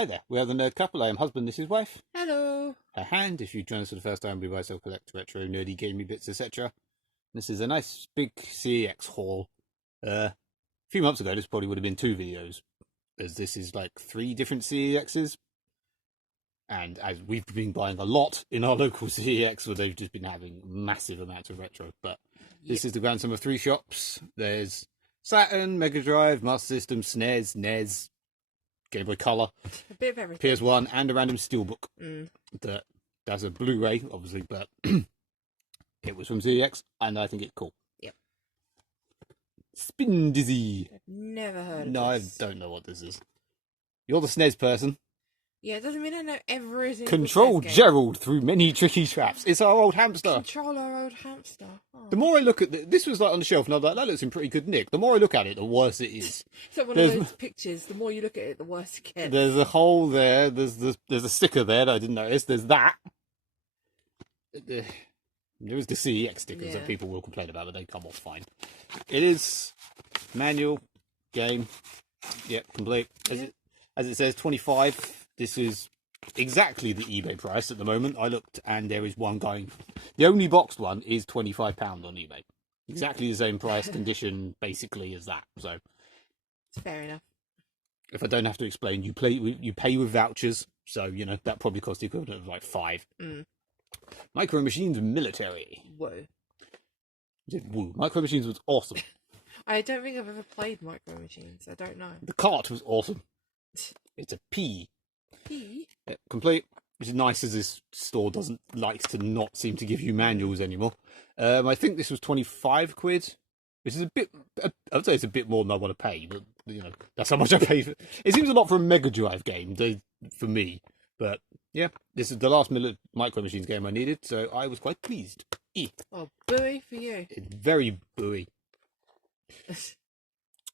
Hi there, we are the Nerd Couple. I am husband, this is wife. Hello. Her hand, if you join us for the first time, we buy, sell, collect, retro, nerdy, gaming bits, etc. This is a nice big CEX haul. A few months ago, this probably would have been 2 videos, as this is like 3 different CEXs. And as we've been buying a lot in our local CEX, where they've just been having massive amounts of retro. But this is the grand sum of 3 shops. There's Saturn, Megadrive, Master System, SNES, NES, Game Boy Color, a bit of everything. PS1, and a random steelbook. That's a Blu-ray, obviously, but it was from CeX, and I think it's cool. Yep. Spin Dizzy. I've never heard of No, this. I don't know what this is. You're the SNES person. Yeah, it doesn't mean I know every single Control SNES game. Gerald through many tricky traps. It's our old hamster. Control our old hamster. Oh. The more I look at this was like on the shelf, and I was like, that looks in pretty good nick. The more I look at it, the worse it is. So one of those pictures, the more you look at it, the worse it gets. There's a hole there. There's a sticker there that I didn't notice. There's that. There is the CEX stickers that people will complain about, but they come off fine. It is manual game. Yep, complete. As it says, 25. This is exactly the eBay price at the moment. I looked, and there is one going. The only boxed one is £25 on eBay. Exactly the same price, condition, basically as that. So it's fair enough. If I don't have to explain, you pay with vouchers. So you know that probably cost the equivalent of like 5. Micro Machines Military. Whoa. Woo. Micro Machines was awesome. I don't think I've ever played Micro Machines. I don't know. The cart was awesome. It's a P. P? Complete. Which is nice, as this store likes to not seem to give you manuals anymore. I think this was 25 quid. Which is a bit, I would say it's a bit more than I want to pay, but you know, that's how much I paid for it. It seems a lot for a Mega Drive game, for me. But yeah, this is the last Micro Machines game I needed, so I was quite pleased. Oh, buoy for you. It's very buoy.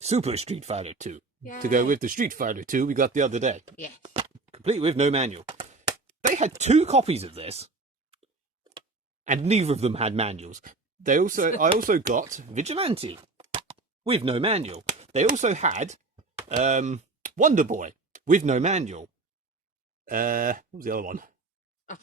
Super Street Fighter 2. Yay. To go with the Street Fighter 2 we got the other day. Yes. Complete with no manual. They had 2 copies of this, and neither of them had manuals. I also got Vigilante with no manual. They also had Wonder Boy with no manual. What was the other one? I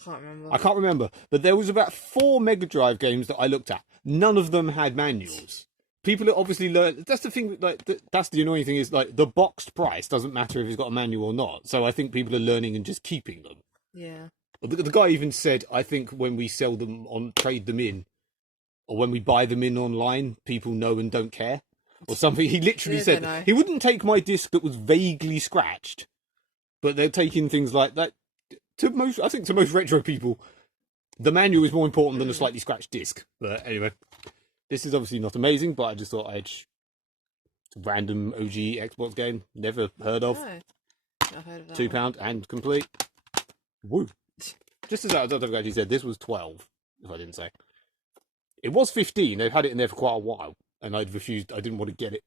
I can't remember. But there was about 4 Mega Drive games that I looked at. None of them had manuals. People obviously learn. That's the thing. Like that's the annoying thing is like the boxed price doesn't matter if it's got a manual or not. So I think people are learning and just keeping them. Yeah. The guy even said, I think when we sell them trade them in, or when we buy them in online, people know and don't care, or something. He literally said he wouldn't take my disc that was vaguely scratched, but they're taking things like that. I think to most retro people, the manual is more important than a slightly scratched disc. But anyway, this is obviously not amazing, but I just thought it's a random OG Xbox game, never heard of. No. Not heard of that. £2 and complete. Woo! Just as I don't think I actually said, this was 12. If I didn't say. It was 15. They've had it in there for quite a while, and I'd refused. I didn't want to get it.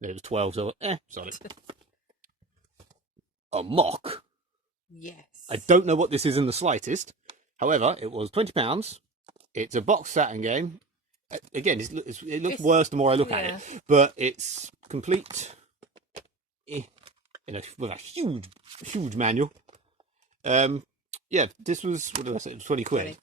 Then it was 12, so sorry. A mock. Yes. I don't know what this is in the slightest. However, it was £20. It's a box Saturn game. Again, it looks worse the more I look at it, but it's complete. With a huge manual. Yeah, this was, what did I say? It was 20 quid.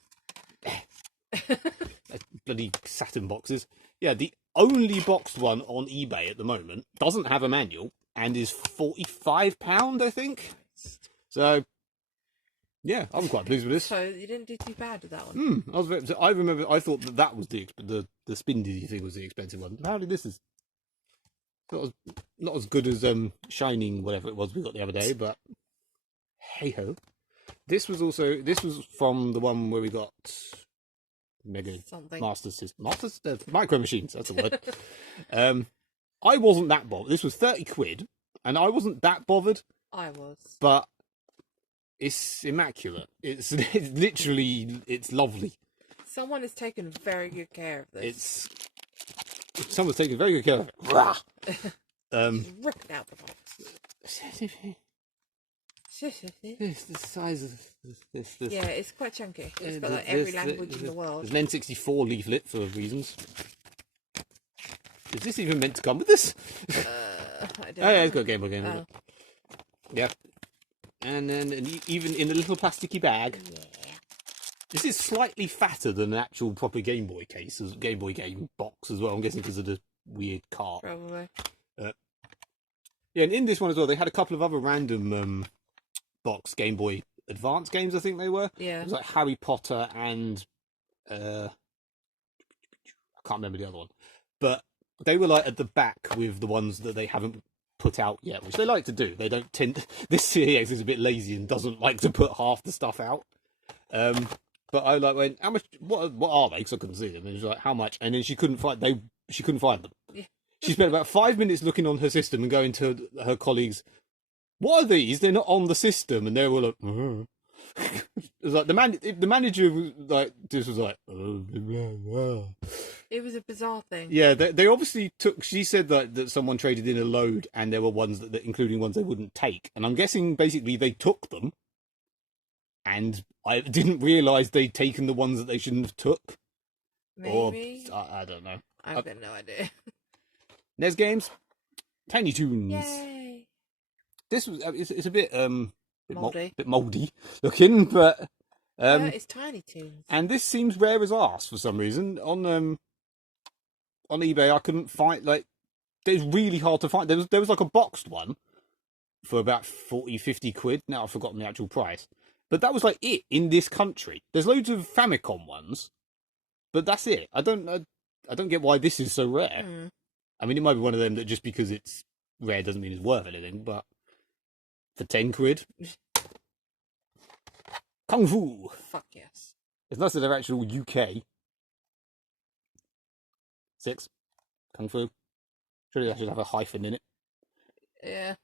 Bloody Saturn boxes. Yeah, the only boxed one on eBay at the moment doesn't have a manual and is £45, I think. So, yeah, I'm quite pleased with this. So you didn't do too bad with that one. I remember. I thought that was the spin dizzy thing was the expensive one. Apparently, this is not as good as Shining, whatever it was we got the other day. But hey ho, this was from the one where we got Mega Micro Machines. That's the word. I wasn't that bothered. This was 30 quid, and I wasn't that bothered. I was, but it's immaculate. It's literally, it's lovely. Someone has taken very good care of this. Someone's taken very good care of it. Ripped out the box. It's the size of this. Yeah, it's quite chunky. It's got like every language in the world. There's an N64 leaflet for reasons. Is this even meant to come with this? I don't know. Yeah, it's got a Game Boy game. Yeah. And then even in a little plasticky bag. Yeah. This is slightly fatter than an actual proper Game Boy case, Game Boy game box as well. I'm guessing because of the weird cart. Probably. Yeah, and in this one as well, they had a couple of other random box Game Boy Advance games. I think they were. Yeah. It was like Harry Potter and I can't remember the other one, but they were like at the back with the ones that they haven't put out yet, which they like to do. They don't tend. This CEX is a bit lazy and doesn't like to put half the stuff out. But I like went, how much? What are they? Because I couldn't see them. And she was like, how much? And then she couldn't find. She couldn't find them. Yeah. She spent about 5 minutes looking on her system and going to her colleagues. What are these? They're not on the system. And they were like, it was like the manager was like, this was like, It was a bizarre thing. yeah. They obviously took. She said that someone traded in a load, and there were ones that including ones they wouldn't take. And I'm guessing basically they took them. And I didn't realise they'd taken the ones that they shouldn't have took. Maybe. Or, I don't know. I've got no idea. NES games, Tiny Toons. Yay! This was it's a bit Mouldy. bit mouldy looking, but It's Tiny Toons. and this seems rare as arse for some reason. On eBay, I couldn't find it's really hard to find. There was like a boxed one for about 40-50 quid. Now I've forgotten the actual price. But that was like it in this country. There's loads of Famicom ones, but that's it. I don't get why this is so rare. Mm. I mean, it might be one of them that just because it's rare doesn't mean it's worth anything. But for 10 quid, Kung Fu. Fuck yes. It's nice that they're actual UK. CeX Kung Fu. Surely that should have a hyphen in it. Yeah.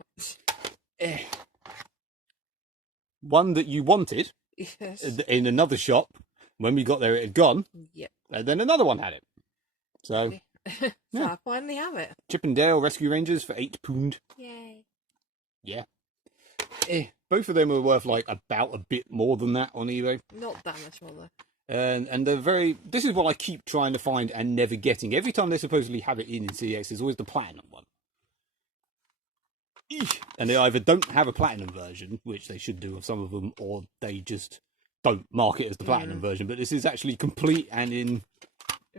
One that you wanted Yes. in another shop. When we got there, it had gone. Yep. And then another one had it. So, So yeah. I finally have it. Chippendale Rescue Rangers for £8. Yay. Yeah. Both of them are worth like about a bit more than that on eBay. Not that much more though. And they're very. This is what I keep trying to find and never getting. Every time they supposedly have it in CeX, there's always the platinum one. And they either don't have a platinum version, which they should do of some of them, or they just don't mark it as the platinum version. But this is actually complete and in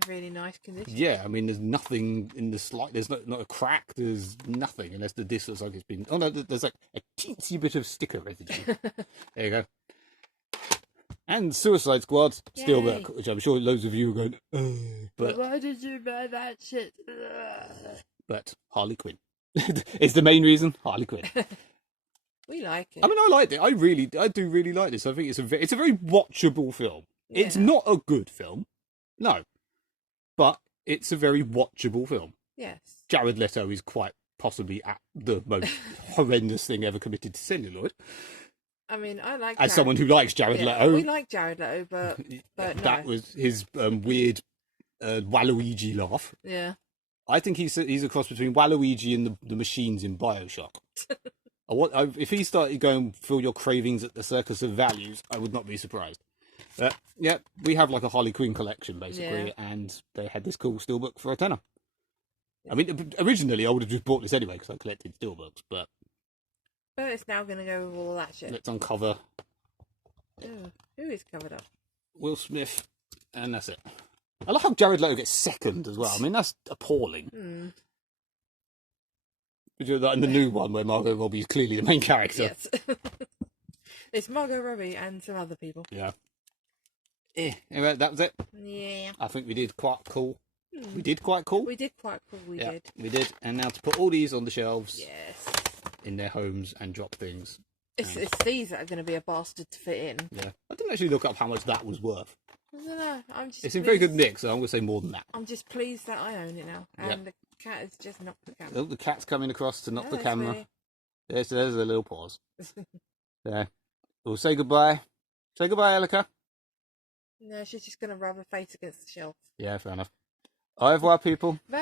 Really nice condition. Yeah, I mean, there's nothing in the slight. There's not a crack. There's nothing unless the disc looks like it's been. Oh no, there's like a teensy bit of sticker residue. There you go. And Suicide Squad Steelbook, which I'm sure loads of you are going. But why did you buy that shit? But Harley Quinn is the main reason. Harley Quinn. We like it. I mean, I liked it. I do really like this. I think it's a very watchable film. Yeah. It's not a good film, no, but it's a very watchable film. Yes. Jared Leto is quite possibly at the most horrendous thing ever committed to celluloid. I mean, I like As someone who likes Jared Leto, we like Jared Leto, but that no. was his weird Waluigi laugh. Yeah. I think he's a cross between Waluigi and the machines in BioShock. If he started going fill your cravings at the Circus of Values, I would not be surprised. Yeah, we have like a Harley Quinn collection basically, and they had this cool steelbook for £10. I mean, originally I would have just bought this anyway because I collected steelbooks, but it's now going to go with all that shit. let's uncover Ooh, who is covered up? Will Smith, and that's it. I love how Jared Leto gets second as well. I mean, that's appalling. Mm. In the new one where Margot Robbie is clearly the main character. Yes. It's Margot Robbie and some other people. Yeah. Anyway, that was it. Yeah. I think we did quite cool. We did quite cool. We did quite cool. We did. We did. And now to put all these on the shelves Yes. in their homes and drop things. It's these that are going to be a bastard to fit in. Yeah. I didn't actually look up how much that was worth. I don't know. I'm just. It's in very good nick, so I'm going to say more than that. I'm just pleased that I own it now, and the cat has just knocked the camera. Oh, the cat's coming across to knock the that's camera. me. There's a little pause. There. We'll say goodbye. Say goodbye, Elika. No, she's just going to rub her face against the shelf. Yeah, fair enough. Au revoir, people. Bye.